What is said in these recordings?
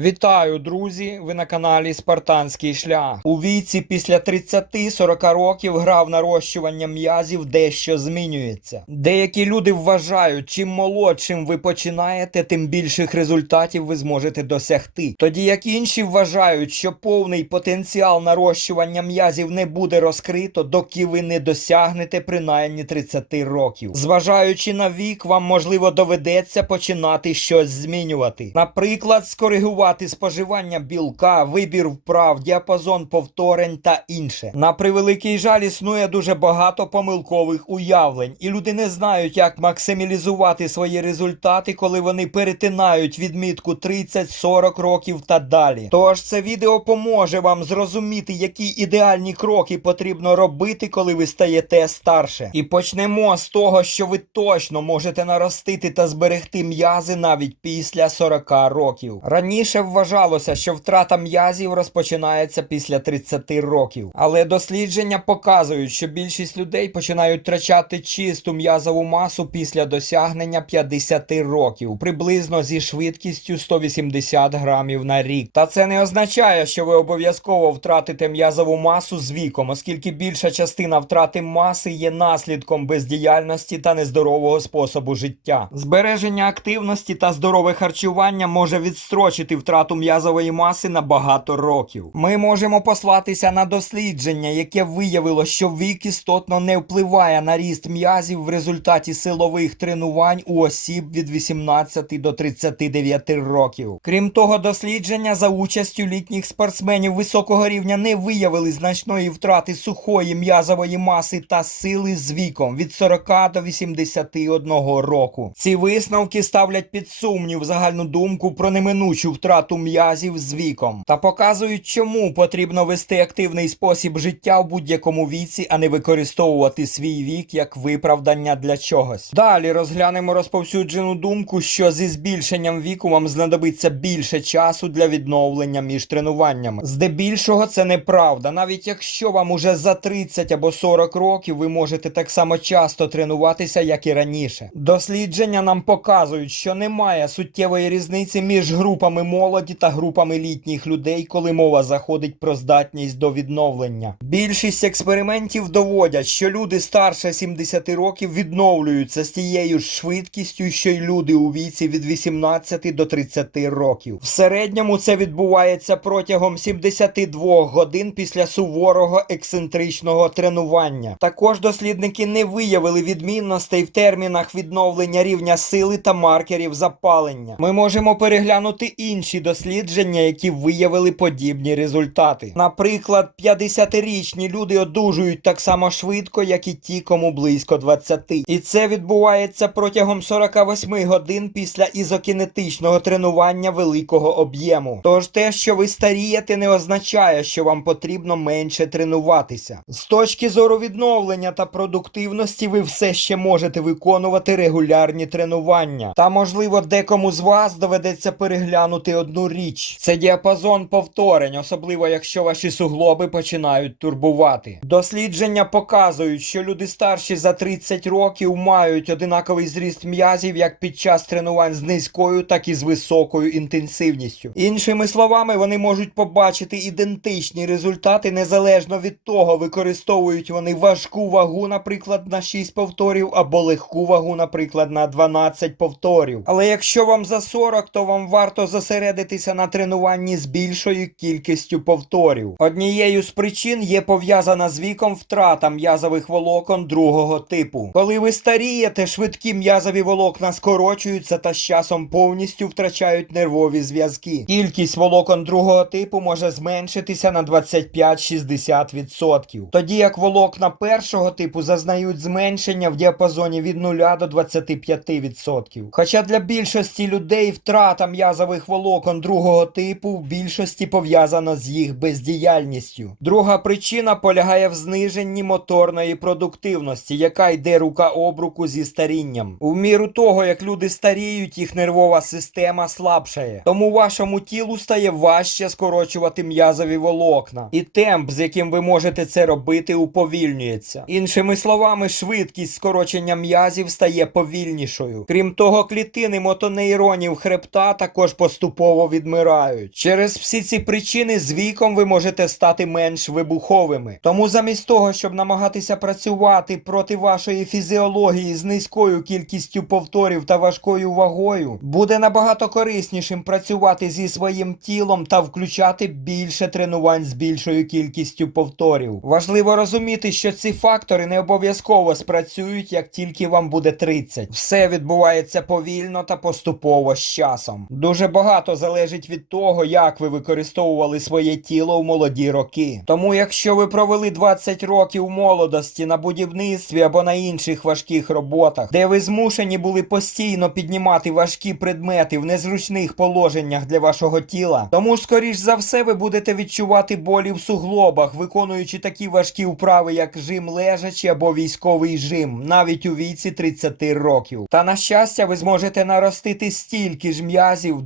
Вітаю, друзі! Ви на каналі Спартанський шлях. У віці після 30-40 років гра в нарощування м'язів дещо змінюється. Деякі люди вважають, чим молодшим ви починаєте, тим більших результатів ви зможете досягти. Тоді як інші вважають, що повний потенціал нарощування м'язів не буде розкрито, доки ви не досягнете принаймні 30 років. Зважаючи на вік, вам можливо доведеться починати щось змінювати. Наприклад, скоригувати споживання білка, вибір вправ, діапазон повторень та інше. На превеликий жаль існує дуже багато помилкових уявлень, і люди не знають, як максималізувати свої результати, коли вони перетинають відмітку 30-40 років та далі. Тож це відео поможе вам зрозуміти, які ідеальні кроки потрібно робити, коли ви стаєте старше. І почнемо з того, що ви точно можете наростити та зберегти м'язи навіть після 40 років. Раніше вважалося, що втрата м'язів розпочинається після 30 років, але дослідження показують, що більшість людей починають втрачати чисту м'язову масу після досягнення 50 років, приблизно зі швидкістю 180 грамів на рік. Та це не означає, що ви обов'язково втратите м'язову масу з віком, оскільки більша частина втрати маси є наслідком бездіяльності та нездорового способу життя. Збереження активності та здорове харчування може відстрочити втрату м'язової маси на багато років. Ми можемо послатися на дослідження, яке виявило, що вік істотно не впливає на ріст м'язів в результаті силових тренувань у осіб від 18 до 39 років. Крім того, дослідження за участю літніх спортсменів високого рівня не виявили значної втрати сухої м'язової маси та сили з віком від 40 до 81 року. Ці висновки ставлять під сумнів загальну думку про неминучу втрату м'язів з віком та показують, чому потрібно вести активний спосіб життя в будь-якому віці, а не використовувати свій вік як виправдання для чогось. Далі розглянемо розповсюджену думку, що зі збільшенням віку вам знадобиться більше часу для відновлення між тренуваннями. Здебільшого це неправда. Навіть якщо вам уже за 30 або 40 років, ви можете так само часто тренуватися, як і раніше. Дослідження нам показують, що немає суттєвої різниці між групами молоді та групами літніх людей, коли мова заходить про здатність до відновлення. Більшість експериментів доводять, що люди старше 70 років відновлюються з тією ж швидкістю, що й люди у віці від 18 до 30 років. В середньому це відбувається протягом 72 годин після суворого ексцентричного тренування. Також дослідники не виявили відмінностей в термінах відновлення рівня сили та маркерів запалення. Ми можемо переглянути інші дослідження, які виявили подібні результати. Наприклад, 50-річні люди одужують так само швидко, як і ті, кому близько 20. І це відбувається протягом 48 годин після ізокінетичного тренування великого об'єму. Тож те, що ви старієте, не означає, що вам потрібно менше тренуватися. З точки зору відновлення та продуктивності, ви все ще можете виконувати регулярні тренування. Та можливо, декому з вас доведеться переглянути одну річ: це діапазон повторень, особливо якщо ваші суглоби починають турбувати. Дослідження показують, що люди старші за 30 років мають одинаковий зріст м'язів як під час тренувань з низькою, так і з високою інтенсивністю. Іншими словами, вони можуть побачити ідентичні результати незалежно від того, використовують вони важку вагу, наприклад, на 6 повторів, або легку вагу, наприклад, на 12 повторів. Але якщо вам за 40, то вам варто зосередитися на тренуванні з більшою кількістю повторів. Однією з причин є пов'язана з віком втрата м'язових волокон другого типу. Коли ви старієте, швидкі м'язові волокна скорочуються та з часом повністю втрачають нервові зв'язки. Кількість волокон другого типу може зменшитися на 25-60%. Тоді як волокна першого типу зазнають зменшення в діапазоні від 0 до 25%. Хоча для більшості людей втрата м'язових волокон другого типу в більшості пов'язана з їх бездіяльністю. Друга причина полягає в зниженні моторної продуктивності, яка йде рука об руку зі старінням. У міру того, як люди старіють, їх нервова система слабшає. Тому вашому тілу стає важче скорочувати м'язові волокна, і темп, з яким ви можете це робити, уповільнюється. Іншими словами, швидкість скорочення м'язів стає повільнішою. Крім того, клітини мотонейронів хребта також поступово поступово відмирають. Через всі ці причини з віком ви можете стати менш вибуховими. Тому замість того, щоб намагатися працювати проти вашої фізіології з низькою кількістю повторів та важкою вагою, буде набагато кориснішим працювати зі своїм тілом та включати більше тренувань з більшою кількістю повторів. Важливо розуміти, що ці фактори не обов'язково спрацюють, як тільки вам буде 30. Все відбувається повільно та поступово з часом. Дуже багато залежить від того, як ви використовували своє тіло в молоді роки. Тому, якщо ви провели 20 років молодості на будівництві або на інших важких роботах, де ви змушені були постійно піднімати важкі предмети в незручних положеннях для вашого тіла, тому скоріш за все ви будете відчувати болі в суглобах, виконуючи такі важкі вправи, як жим лежачі або військовий жим, навіть у віці 30 років. Та на щастя, ви зможете наростити стільки ж м'язів,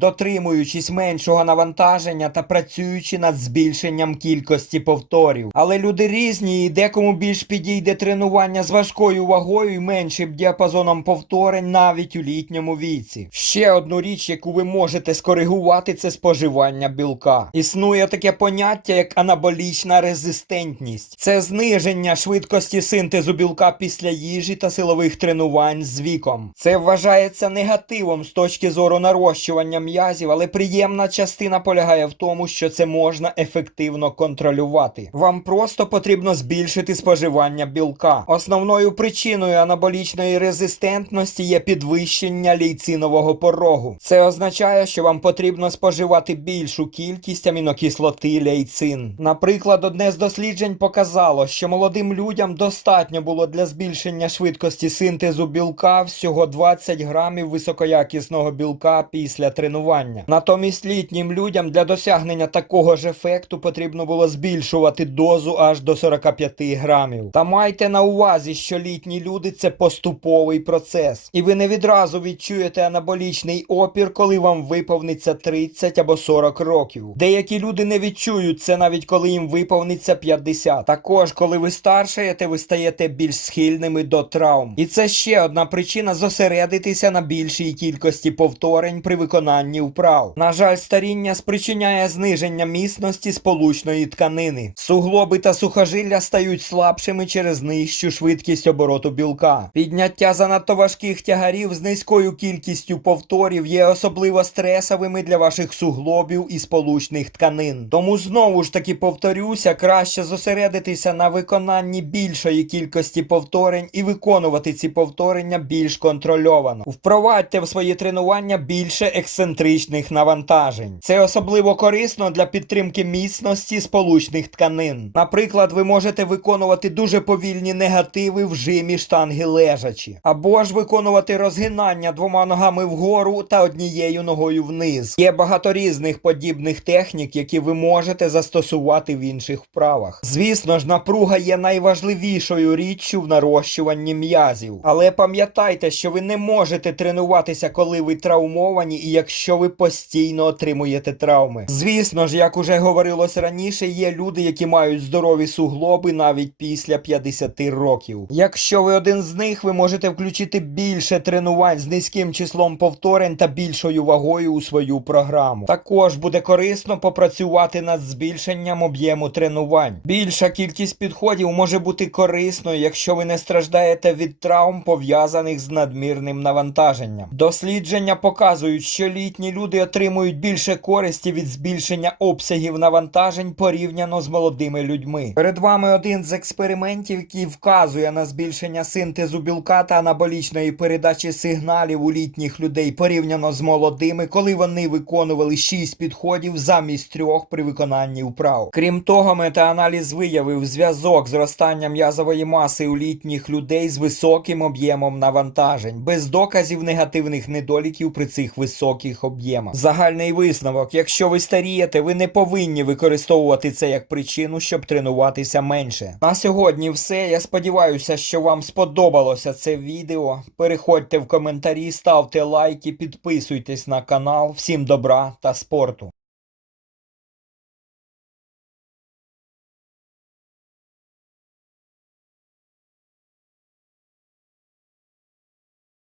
дотримуючись меншого навантаження та працюючи над збільшенням кількості повторів. Але люди різні, і декому більш підійде тренування з важкою вагою і меншим діапазоном повторень навіть у літньому віці. Ще одну річ, яку ви можете скоригувати, це споживання білка. Існує таке поняття, як анаболічна резистентність. Це зниження швидкості синтезу білка після їжі та силових тренувань з віком. Це вважається негативом з точки зору нарощування м'язів, але приємна частина полягає в тому, що це можна ефективно контролювати. Вам просто потрібно збільшити споживання білка. Основною причиною анаболічної резистентності є підвищення лейцинового порогу. Це означає, що вам потрібно споживати більшу кількість амінокислоти лейцин. Наприклад, одне з досліджень показало, що молодим людям достатньо було для збільшення швидкості синтезу білка всього 20 грамів високоякісного білка після тренування. Натомість літнім людям для досягнення такого ж ефекту потрібно було збільшувати дозу аж до 45 грамів. Та майте на увазі, що літні люди це поступовий процес, і ви не відразу відчуєте анаболічний опір, коли вам виповниться 30 або 40 років. Деякі люди не відчують це навіть коли їм виповниться 50. Також, коли ви старшаєте, ви стаєте більш схильними до травм. І це ще одна причина зосередитися на більшій кількості повторень при виконанні вправ. На жаль, старіння спричиняє зниження міцності сполучної тканини. Суглоби та сухожилля стають слабшими через нижчу швидкість обороту білка. Підняття занадто важких тягарів з низькою кількістю повторів є особливо стресовими для ваших суглобів і сполучних тканин. Тому знову ж таки повторюся, краще зосередитися на виконанні більшої кількості повторень і виконувати ці повторення більш контрольовано. Впровадьте в свої тренування більше ексцентричних навантажень. Це особливо корисно для підтримки міцності сполучних тканин. Наприклад, ви можете виконувати дуже повільні негативи в жимі штанги лежачі, або ж виконувати розгинання двома ногами вгору та однією ногою вниз. Є багато різних подібних технік, які ви можете застосувати в інших вправах. Звісно ж, напруга є найважливішою річчю в нарощуванні м'язів. Але пам'ятайте, що ви не можете тренуватися, коли ви травмовані, і якщо ви постійно отримуєте травми. Звісно ж, як уже говорилось раніше, є люди, які мають здорові суглоби навіть після 50 років. Якщо ви один з них, ви можете включити більше тренувань з низьким числом повторень та більшою вагою у свою програму. Також буде корисно попрацювати над збільшенням об'єму тренувань. Більша кількість підходів може бути корисною, якщо ви не страждаєте від травм, пов'язаних з надмірним навантаженням. Дослідження показують, що літні люди отримують більше користі від збільшення обсягів навантажень порівняно з молодими людьми. Перед вами один з експериментів, який вказує на збільшення синтезу білка та анаболічної передачі сигналів у літніх людей порівняно з молодими, коли вони виконували 6 підходів замість трьох при виконанні вправ. Крім того, метааналіз виявив зв'язок зростання м'язової маси у літніх людей з високим об'ємом навантажень, без доказів негативних недоліків при цих високих об'ємах. Загальний висновок: якщо ви старієте, ви не повинні використовувати це як причину, щоб тренуватися менше. На сьогодні все. Я сподіваюся, що вам сподобалося це відео. Переходьте в коментарі, ставте лайки, підписуйтесь на канал. Всім добра та спорту.